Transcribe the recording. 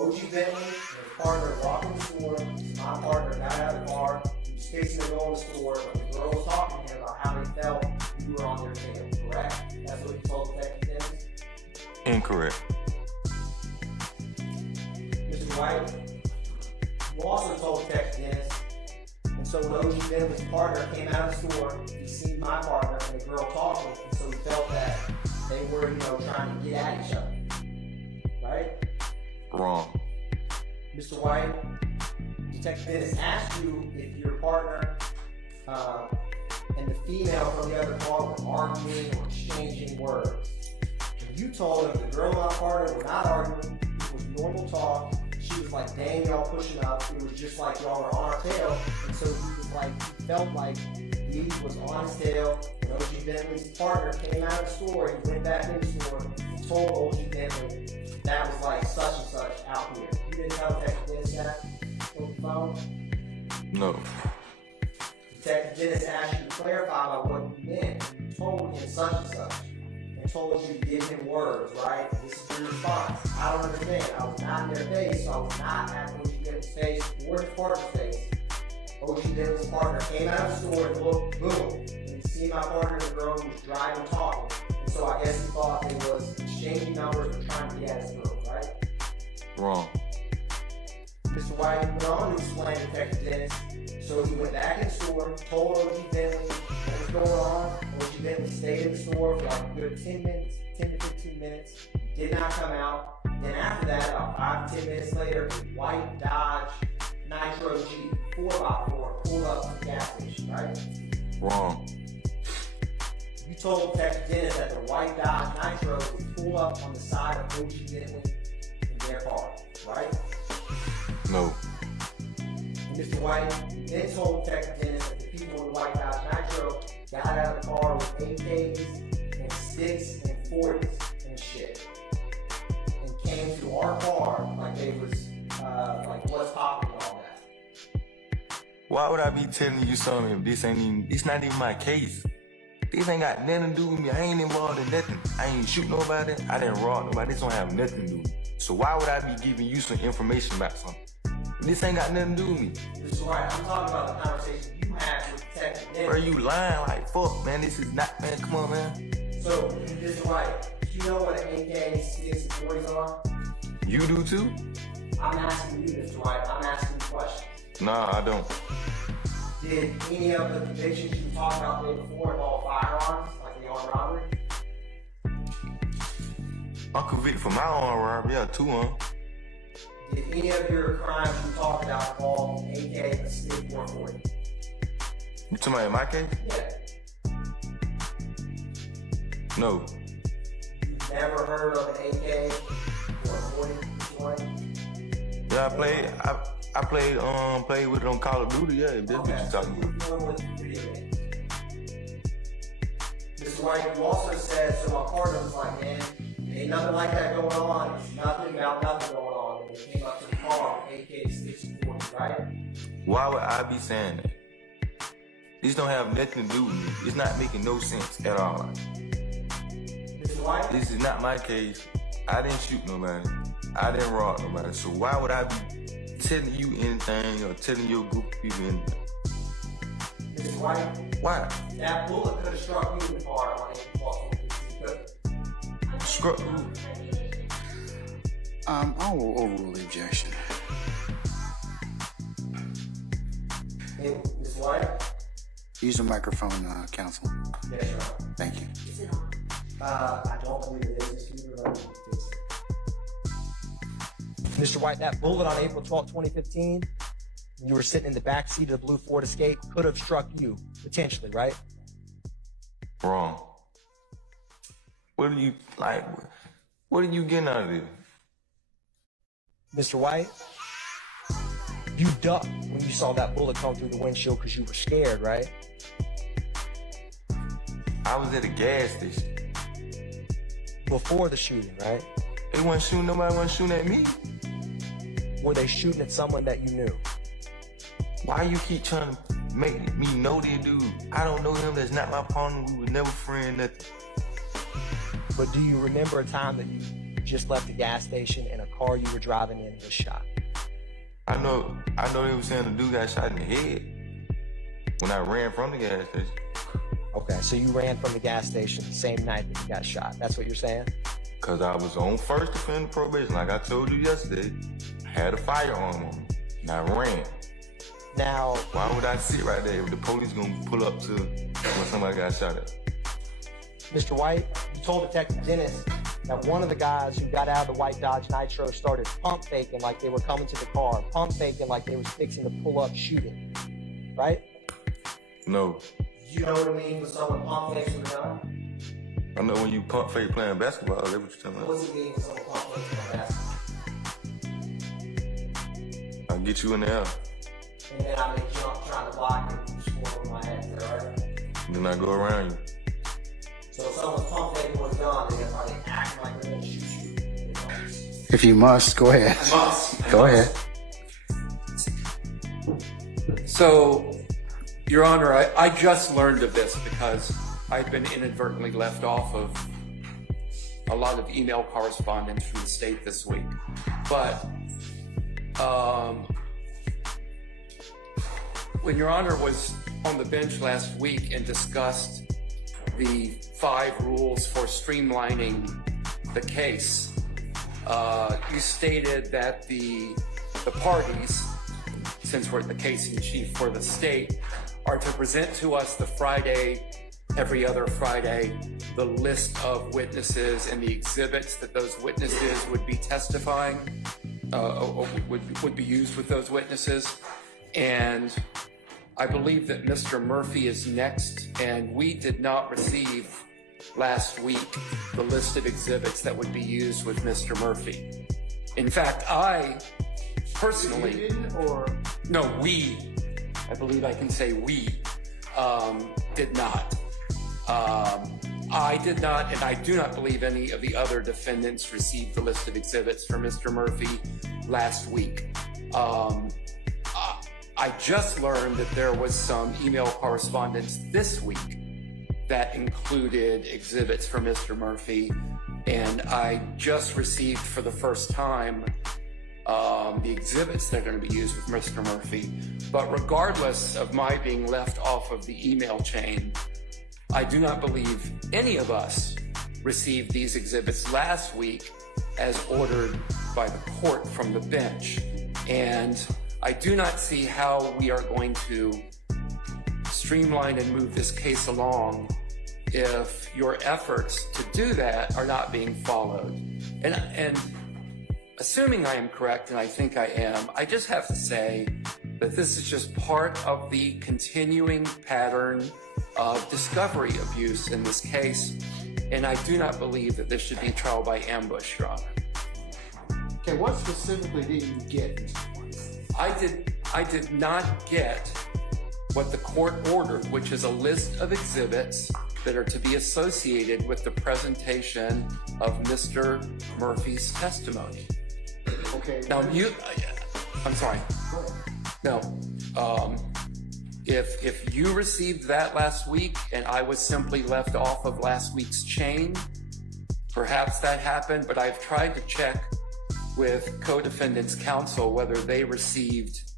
OG Bentley and his partner walked in the store. My partner got out of the car. He was fixing to go in the store, but the girl was talking to him about how they felt you were on their tail, correct? That's what you told Detective Dennis? Incorrect. Mr. White, you also told Detective Dennis, and so when OG Bentley's partner came out of the store, he seen my partner and the girl talking, and so he felt that they were, trying to get at each other. Right? Wrong. Mr. White, Detective Dennis asked you if your partner and the female from the other car were arguing or exchanging words. And you told him the girl and my partner were not arguing, it was normal talk. She was like, dang, y'all pushing up. It was just like y'all were on our tail. And so he was like, he felt like he was on his tail. When OG Bentley's partner came out of the store, he went back in the store and told OG Bentley that was like such and such out here. You didn't tell Detective Dennis that over the phone? No. Detective Dennis asked you to clarify about what you meant. You told him such and such, and told you to give him words, right? This is your response. I don't understand. I was not in their face, so I was not at OG Bentley's face or his partner's face. OG Bentley's partner came out of the store and looked, boom, and he seen my partner and the girl who was driving talking. And so I guess he thought it was exchanging numbers or trying to get at his girl, right? Wrong. Mr. White went on to explain to Detective Dennis. So he went back in the store, told OG Bentley what was going on. OG Bentley stayed in the store for like a good 10 to 15 minutes. Did not come out. Then after that, about 5 to 10 minutes later, a white Dodge Nitro Jeep 4x4 pulled up to the gas station, right? Wrong. You told Detective Dennis that the white Dodge Nitro would pull up on the side of OG Bentley in their car, right? No. And Mr. White then told Detective Dennis that the people in the white Dodge Nitro got out of the car with AKs and sticks and 40s and shit, and came to our car like they was like what's popping and all that. Why would I be telling you something if it's not even my case? This ain't got nothing to do with me. I ain't involved in nothing. I ain't shoot nobody. I didn't rob nobody. This don't have nothing to do with me. So why would I be giving you some information about something? This ain't got nothing to do with me. Mr. White, I'm talking about the conversation you had with Detective Dennis. Bro, you lying like fuck, man. This is not, man. Come on, man. So, Mr. White, do you know what an AK, sticks, and 40s are? You do too? I'm asking you, Mr. White. I'm asking you questions. Nah, I don't. Did any of the convictions you talked about the day before involve firearms, like the armed robbery? I'm convicted for my own robbery. Yeah, 2 on. Did any of your crimes you talked about involve an AK, a stick, or a 40? You talking about in my case? Yeah. No. You've never heard of an AK or a 40, Mr. White? Yeah, I played with it on Call of Duty. Yeah, if that's what you're talking about. You're with video games. Mr. White, you also said, so my partner was like, man, ain't nothing like that going on. It's nothing about nothing going on. And they came up to the car with AK, sticks, and 40s, right? Why would I be saying that? This don't have nothing to do with me. It's not making no sense at all. Mr. White? This is not my case. I didn't shoot nobody. I didn't rob nobody. So why would I be telling you anything or telling your group of people anything? Mr. White? Why? That bullet could have struck you in the car on April 12th. Struck who? I will overrule the objection. Hey, Mr. White? Use the microphone, counsel. Yes, Your Honor. Thank you. Is it on? I don't believe it is. Mr. White, that bullet on April 12, 2015, you were sitting in the back seat of the blue Ford Escape, could have struck you, potentially, right? Wrong. What are you getting out of this? Mr. White, you ducked when you saw that bullet come through the windshield because you were scared, right? I was at a gas station. Before the shooting, right? They wasn't shooting, nobody wasn't shooting at me. Were they shooting at someone that you knew? Why you keep trying to make me know this dude? I don't know him, that's not my partner, we were never friends, nothing. But do you remember a time that you just left the gas station and a car you were driving in was shot? I know they were saying the dude got shot in the head when I ran from the gas station. Okay, so you ran from the gas station the same night that you got shot. That's what you're saying? Cause I was on first offender probation, like I told you yesterday. I had a firearm on me, and I ran. Now, Why would I sit right there if the police gonna pull up to when somebody got shot at? Mr. White, you told Detective Dennis that one of the guys who got out of the white Dodge Nitro started pump faking like they were coming to the car, pump faking like they was fixing to pull up shooting, right? No. You know what I mean when someone pump fakes with a gun? I know when you pump fake playing basketball, that's what you're talking What about. does it mean when someone pump fakes with a basketball? I'll get you in the air. And then I'm gonna jump trying to block and you score over my head, is that right? Then I go around you. So if someone's pump faking with a gun, are they acting like they're gonna shoot you? If you must, go ahead. Go ahead. So, Your Honor, I just learned of this because I've been inadvertently left off of a lot of email correspondence from the state this week. But when Your Honor was on the bench last week and discussed the 5 rules for streamlining the case, you stated that the parties, since we're the case in chief for the state, are to present to us the Friday, every other Friday, the list of witnesses and the exhibits that those witnesses would be testifying, or would be used with those witnesses. And I believe that Mr. Murphy is next, and we did not receive last week the list of exhibits that would be used with Mr. Murphy. In fact, I personally, You didn't, or no, we, I believe I can say we, did not. I did not, and I do not believe any of the other defendants received the list of exhibits for Mr. Murphy last week. I just learned that there was some email correspondence this week that included exhibits for Mr. Murphy, and I just received for the first time the exhibits that are going to be used with Mr. Murphy. But regardless of my being left off of the email chain, I do not believe any of us received these exhibits last week as ordered by the court from the bench. And I do not see how we are going to streamline and move this case along if your efforts to do that are not being followed. And assuming I am correct, and I think I am, I just have to say that this is just part of the continuing pattern of discovery abuse in this case, and I do not believe that this should be trial by ambush, Your Honor. okay, what specifically did you get? I did not get what the court ordered, which is a list of exhibits that are to be associated with the presentation of Mr. Murphy's testimony. Okay. Now I'm sorry. No, if you received that last week and I was simply left off of last week's chain, perhaps that happened, but I've tried to check with co-defendants counsel whether they received